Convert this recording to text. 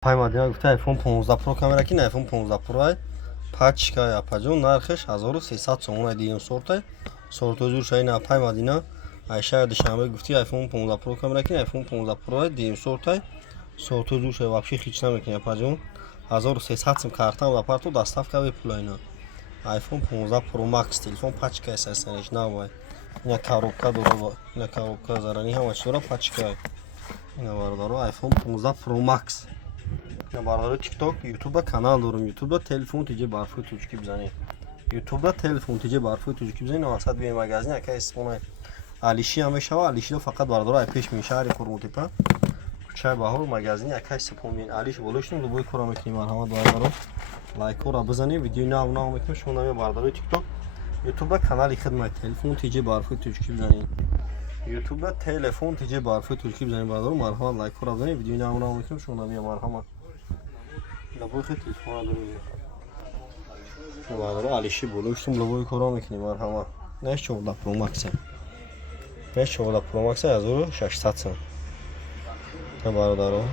Паймадина гуфта iPhone 15 Pro камера ки iPhone 15 Pro пачка я паҷон нархш 1300 сомон дин сорта сорта зур шайна паймадина айша душанбе гуфти iPhone 15 Pro камера ки iPhone 15 Pro дин сорта сорта зур шай вообще хич намекуне паҷон 1300 сом картам ва парту доставка выплайна iPhone 15 Pro Max телефон пачка эсэсэнеш навай ина коробка дорова ина коробка зарани ҳама чизора пачка ина бардоро iPhone 15 Pro Max бардоро TikTok, YouTube канал дорум. YouTube телефон тиҷи барфи тужки бизанед. YouTube телефон тиҷи барфи тужки бизанед. Навсад бе магазин ака испона. Алиши ҳамешава, алиши фақат бардоро айпеш мишари Курмутипа. Чай баҳор магазин ака испомин. Алиш болушнум любой кора мекунем марҳамат бардоро. Лайкора бизанед, видео нав мекунем. Шумо нами бардоро TikTok, YouTube канали хидмат телефон тиҷи барфи тужки бизанед. YouTube телефон тиҷи барфи тужки бизанед бардоро марҳамат лайкора бизанед, видео нав мекунем. Шумо нами марҳамат لبوی خیلی تلفن دارم. بادر علیشی بولوشتم لبوی کارا میکنیم مرحبا. نه 14 پرو مکس. نه 14 پرو مکس 1600 سم. نه بارو دارم.